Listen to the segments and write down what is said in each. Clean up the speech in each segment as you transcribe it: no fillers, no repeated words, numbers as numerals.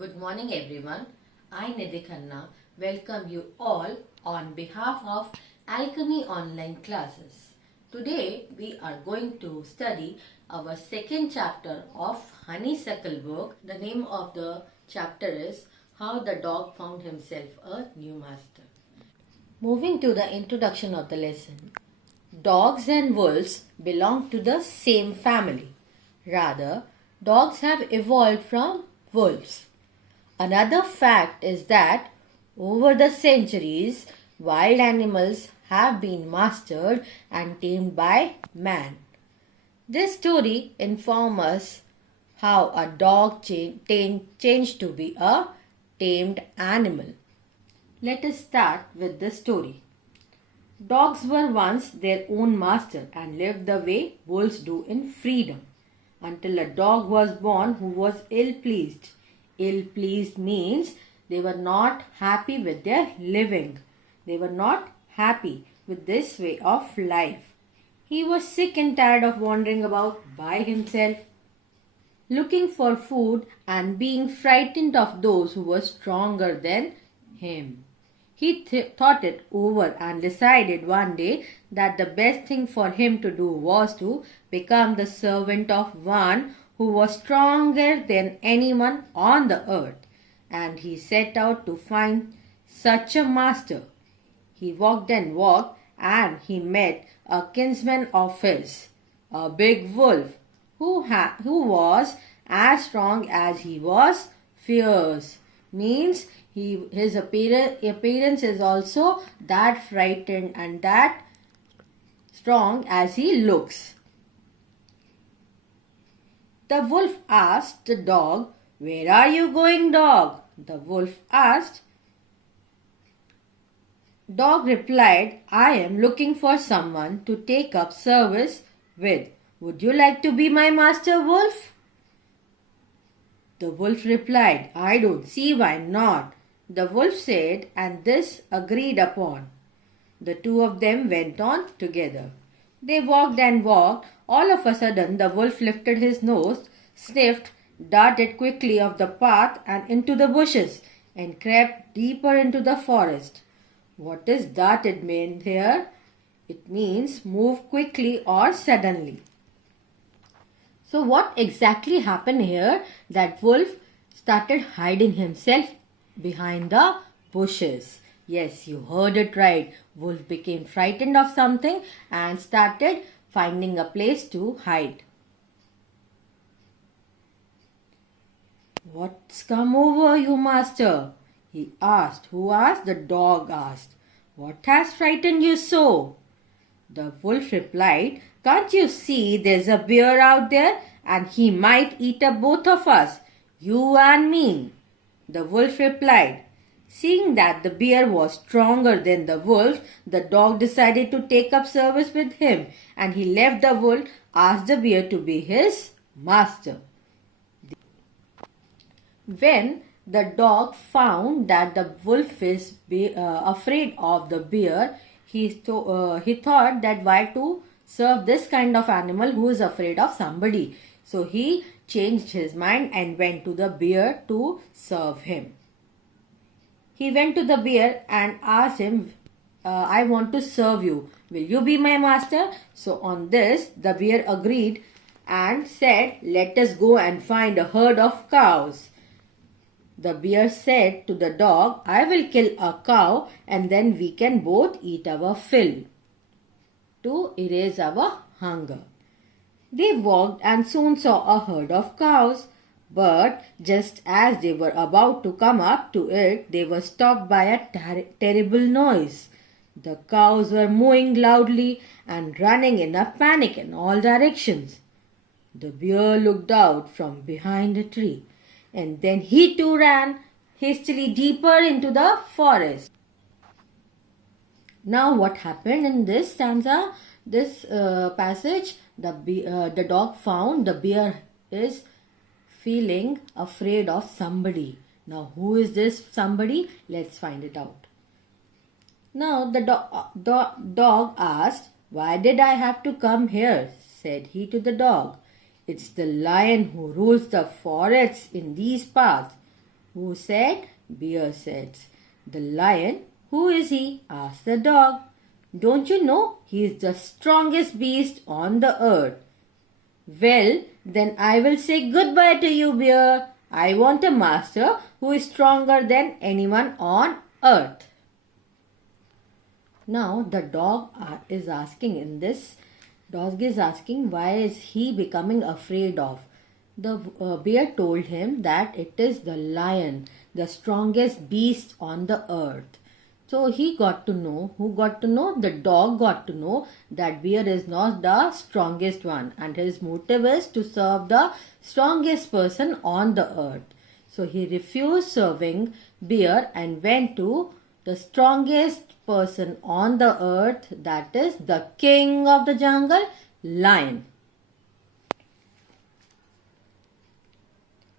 Good morning everyone. I Nidhi Khanna welcome you all on behalf of Alchemy Online Classes. Today we are going to study our second chapter of Honeysuckle book. The name of the chapter is How the Dog Found Himself a New Master. Moving to the introduction of the lesson. Dogs and wolves belong to the same family. Rather, dogs have evolved from wolves. Another fact is that over the centuries, wild animals have been mastered and tamed by man. This story informs us how a dog changed to be a tamed animal. Let us start with the story. Dogs were once their own master and lived the way wolves do in freedom, until a dog was born who was ill-pleased. Ill-pleased means they were not happy with their living. They were not happy with this way of life. He was sick and tired of wandering about by himself, looking for food and being frightened of those who were stronger than him. He thought it over and decided one day that the best thing for him to do was to become the servant of one who was stronger than anyone on the earth, and he set out to find such a master. He walked and he met a kinsman of his, a big wolf, who was as strong as he was fierce. Means his appearance is also that frightened and that strong as he looks. The wolf asked the dog, "Where are you going, dog?" The wolf asked. Dog replied, "I am looking for someone to take up service with. Would you like to be my master, wolf?" The wolf replied, "I don't see why not." The wolf said, and this agreed upon. The two of them went on together. They walked and walked. All of a sudden, the wolf lifted his nose, sniffed, darted quickly off the path and into the bushes, and crept deeper into the forest. What does darted mean here? It means move quickly or suddenly. So what exactly happened here? That wolf started hiding himself behind the bushes. Yes, you heard it right. Wolf became frightened of something and started finding a place to hide. "What's come over you, master?" he asked. Who asked? The dog asked. "What has frightened you so?" The wolf replied, "Can't you see there's a bear out there and he might eat up both of us, you and me?" The wolf replied. Seeing that the bear was stronger than the wolf, the dog decided to take up service with him, and he left the wolf, asked the bear to be his master. When the dog found that the wolf is afraid of the bear, he thought that why to serve this kind of animal who is afraid of somebody. So he changed his mind and went to the bear to serve him. He went to the bear and asked him, "I want to serve you. Will you be my master?" So on this, the bear agreed and said, "Let us go and find a herd of cows." The bear said to the dog, "I will kill a cow and then we can both eat our fill to erase our hunger." They walked and soon saw a herd of cows. But just as they were about to come up to it, they were stopped by a terrible noise. The cows were mooing loudly and running in a panic in all directions. The bear looked out from behind a tree, and then he too ran hastily deeper into the forest. Now what happened in this stanza, this passage? The dog found the bear is feeling afraid of somebody. Now who is this somebody? Let's find it out. Now the dog asked, "Why did I have to come here?" said he to the dog. "It's the lion who rules the forests in these parts." Who said? Bear said. The lion? Who is he? Asked the dog. Don't you know? He is the strongest beast on the earth. Well, then I will say goodbye to you, bear. I want a master who is stronger than anyone on earth. Now the dog is asking why is he becoming afraid of. The bear told him that it is the lion, the strongest beast on the earth. So he got to know, who got to know? The dog got to know that bear is not the strongest one and his motive is to serve the strongest person on the earth. So he refused serving bear and went to the strongest person on the earth, that is the king of the jungle, lion.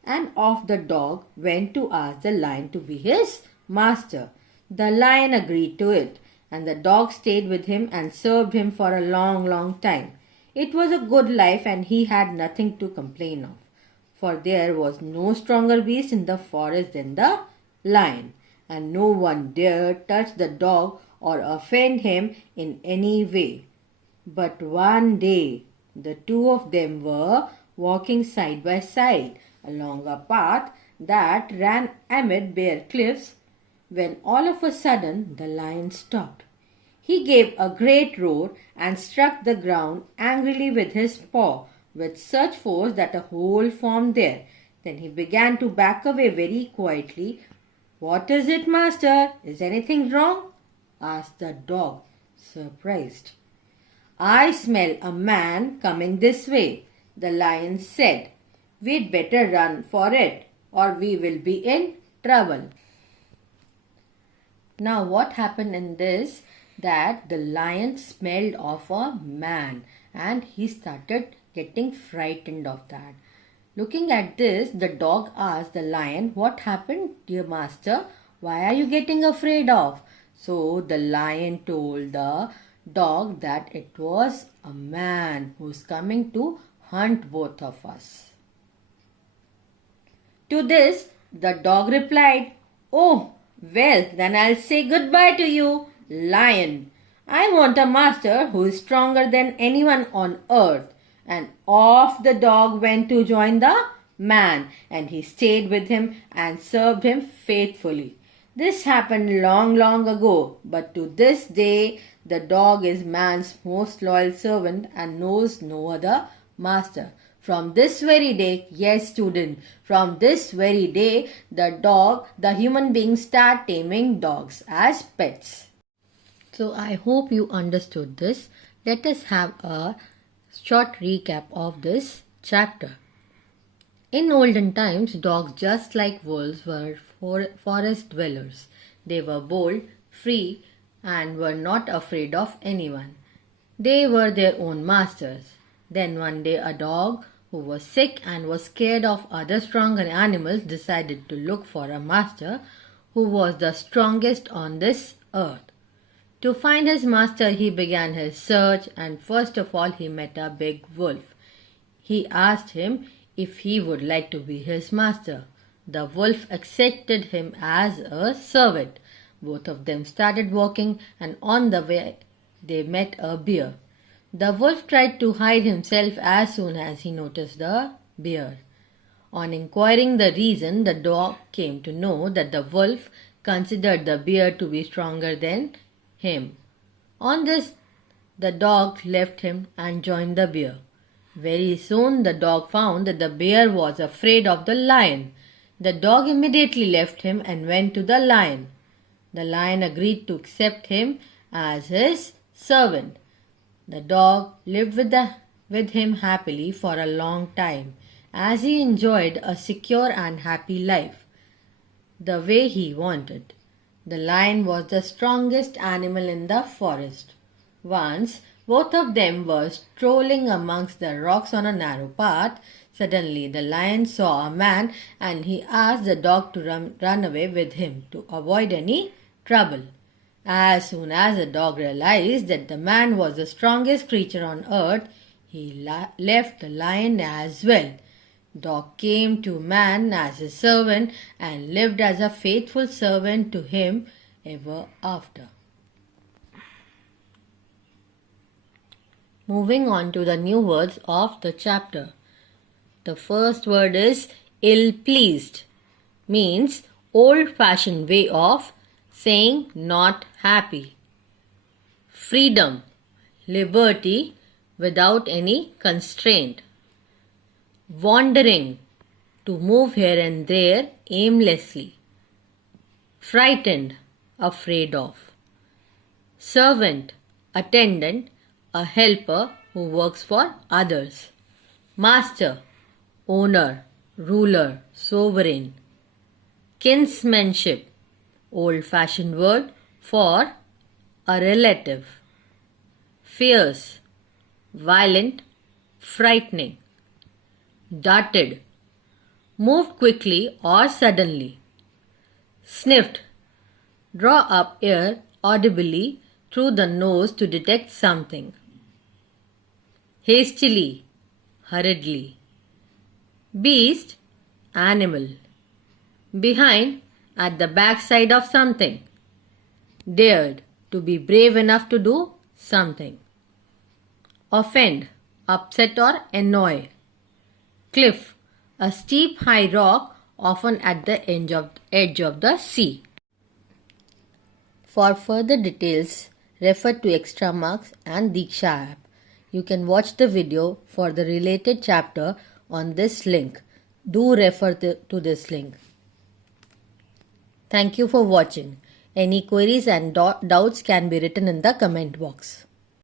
And off the dog went to ask the lion to be his master. The lion agreed to it, and the dog stayed with him and served him for a long, long time. It was a good life and he had nothing to complain of, for there was no stronger beast in the forest than the lion, and no one dared touch the dog or offend him in any way. But one day, the two of them were walking side by side along a path that ran amid bare cliffs, when all of a sudden the lion stopped. He gave a great roar and struck the ground angrily with his paw with such force that a hole formed there. Then he began to back away very quietly. What is it, master? Is anything wrong? Asked the dog, surprised. I smell a man coming this way, the lion said. We'd better run for it, or we will be in trouble. Now what happened in this? That the lion smelled of a man and he started getting frightened of that. Looking at this, the dog asked the lion, what happened, dear master? Why are you getting afraid of? So the lion told the dog that it was a man who's coming to hunt both of us. To this, the dog replied, Oh, well, then I'll say goodbye to you, lion. I want a master who is stronger than anyone on earth. And off the dog went to join the man, and he stayed with him and served him faithfully. This happened long, long ago, but to this day, the dog is man's most loyal servant and knows no other master. From this very day, yes student, from this very day, the human beings start taming dogs as pets. So I hope you understood this. Let us have a short recap of this chapter. In olden times, dogs just like wolves were forest dwellers. They were bold, free, and were not afraid of anyone. They were their own masters. Then one day a dog who was sick and was scared of other stronger animals decided to look for a master who was the strongest on this earth. To find his master, he began his search, and first of all he met a big wolf. He asked him if he would like to be his master. The wolf accepted him as a servant. Both of them started walking, and on the way they met a bear. The wolf tried to hide himself as soon as he noticed the bear. On inquiring the reason, the dog came to know that the wolf considered the bear to be stronger than him. On this, the dog left him and joined the bear. Very soon, the dog found that the bear was afraid of the lion. The dog immediately left him and went to the lion. The lion agreed to accept him as his servant. The dog lived with him happily for a long time, as he enjoyed a secure and happy life, the way he wanted. The lion was the strongest animal in the forest. Once, both of them were strolling amongst the rocks on a narrow path. Suddenly, the lion saw a man and he asked the dog to run away with him to avoid any trouble. As soon as the dog realized that the man was the strongest creature on earth, he left the lion as well. Dog came to man as his servant and lived as a faithful servant to him ever after. Moving on to the new words of the chapter. The first word is ill-pleased, means old-fashioned way of saying not happy. Freedom, liberty without any constraint. Wandering, to move here and there aimlessly. Frightened, afraid of. Servant, attendant, a helper who works for others. Master, owner, ruler, sovereign. Kinsmanship, old-fashioned word for a relative. Fierce, violent, frightening. Darted, moved quickly or suddenly. Sniffed, draw up air audibly through the nose to detect something. Hastily, hurriedly. Beast, animal. Behind, at the backside of something. Dared, to be brave enough to do something. Offend, upset or annoy. Cliff, a steep high rock often at the edge of the sea. For further details, refer to Extra Marks and Diksha app. You can watch the video for the related chapter on this link. Do refer to this link. Thank you for watching. Any queries and doubts can be written in the comment box.